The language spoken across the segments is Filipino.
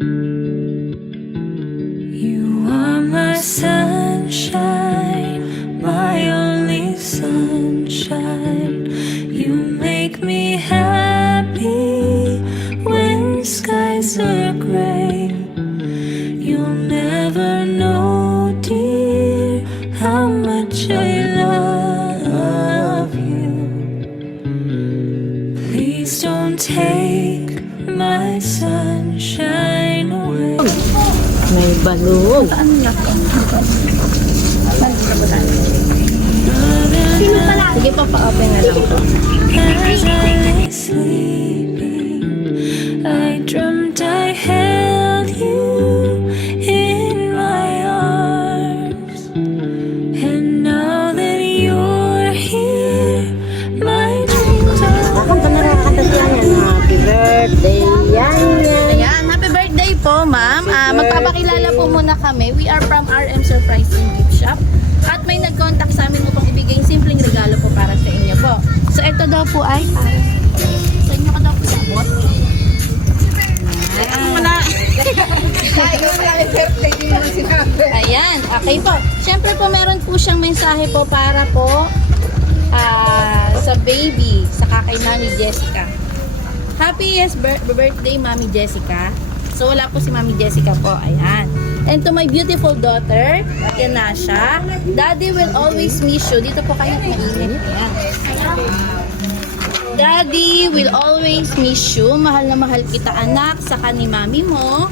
You are my sunshine, my only sunshine. You make me happy when skies are gray. You'll never know, dear, how much I love you. Please don't take my sunshine away. May balog. Sige pa, pa-open na lang po. As I lay sleeping, I dreamt I held you in my arms. And now that you're here, my dreams are Kakanta na rin kanta siya yan. Happy birthday, yan yan. Ayan, happy birthday po, ma'am. Magpapakilala po muna kami. We are from RM Surprising Gift Shop. At may nag-contact sa amin upang ibigay yung simpleng regalo po para sa inyo po. So, ito daw po ay para sa inyo ka daw po sabot. Ayan, okay po. Siyempre po, meron po siyang mensahe po para po sa baby, sa kay Mami Jessica. Happiest birthday, Mami Jessica. So, wala po si Mami Jessica po. Ayan. And to my beautiful daughter, yan na siya. Daddy will always miss you. Dito po kayo mainit. Ayan. Daddy will always miss you. Mahal na mahal kita, anak, saka ni mami mo.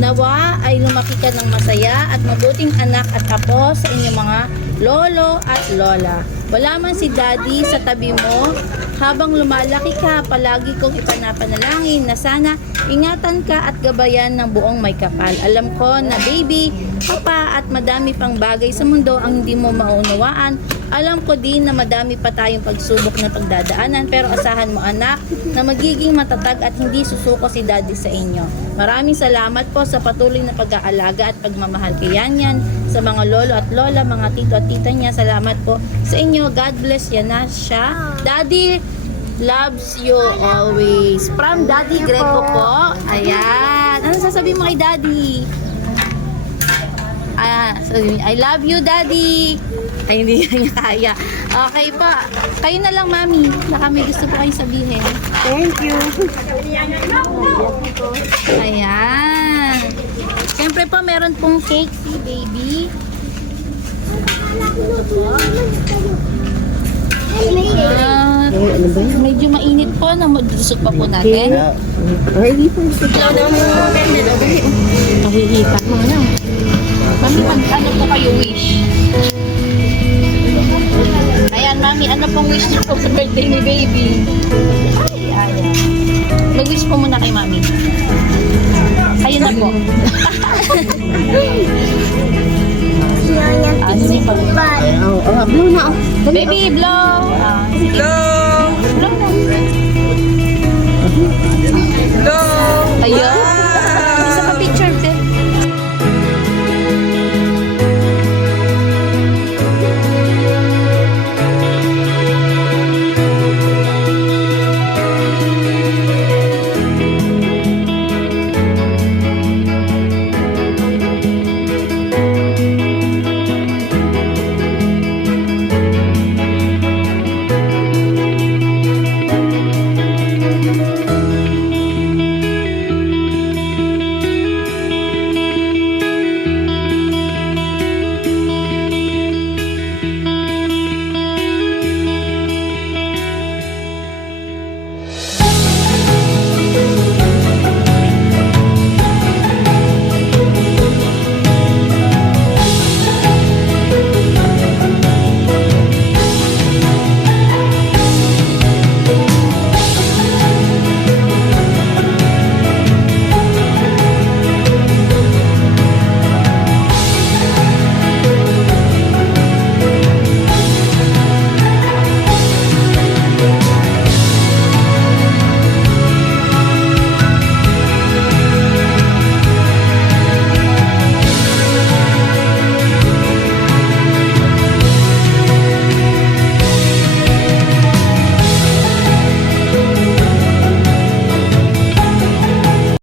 Nawa ay lumaki ka ng masaya at mabuting anak at apo sa inyong mga lolo at lola. Wala man si Daddy sa tabi mo, habang lumalaki ka, palagi kong ipanapanalangin na sana ingatan ka at gabayan ng buong may kapal. Alam ko na baby, papa at madami pang bagay sa mundo ang hindi mo maunawaan. Alam ko din na madami pa tayong pagsubok na pagdadaanan, pero asahan mo anak na magiging matatag at hindi susuko si Daddy sa inyo. Maraming salamat po sa patuloy na pag-aalaga at pagmamahal kay Yan sa mga lolo at lola, mga tito at tita niya. Salamat po sa inyo. God bless yan na siya. Daddy loves you always. From Daddy Grego po. Ayan. Ano sasabihin mo kay Daddy? I love you, Daddy. Ay, hindi niya kaya. Okay po. Kayo na lang, Mami. Baka may gusto po kayo sabihin. Thank you. Ayan. Siyempre po, meron pong cake si baby. Medyo mainit po. Namadusog pa po natin. Ay, di po. Pahihitak mo na. Mami, ano po kayo wish? Ayan, Mami, ano pong wish niyo po sa birthday ni baby? Ay, ayan. Mag-wish po muna kay Mami. Kayo na po. Blow na. Baby, blow! Blow!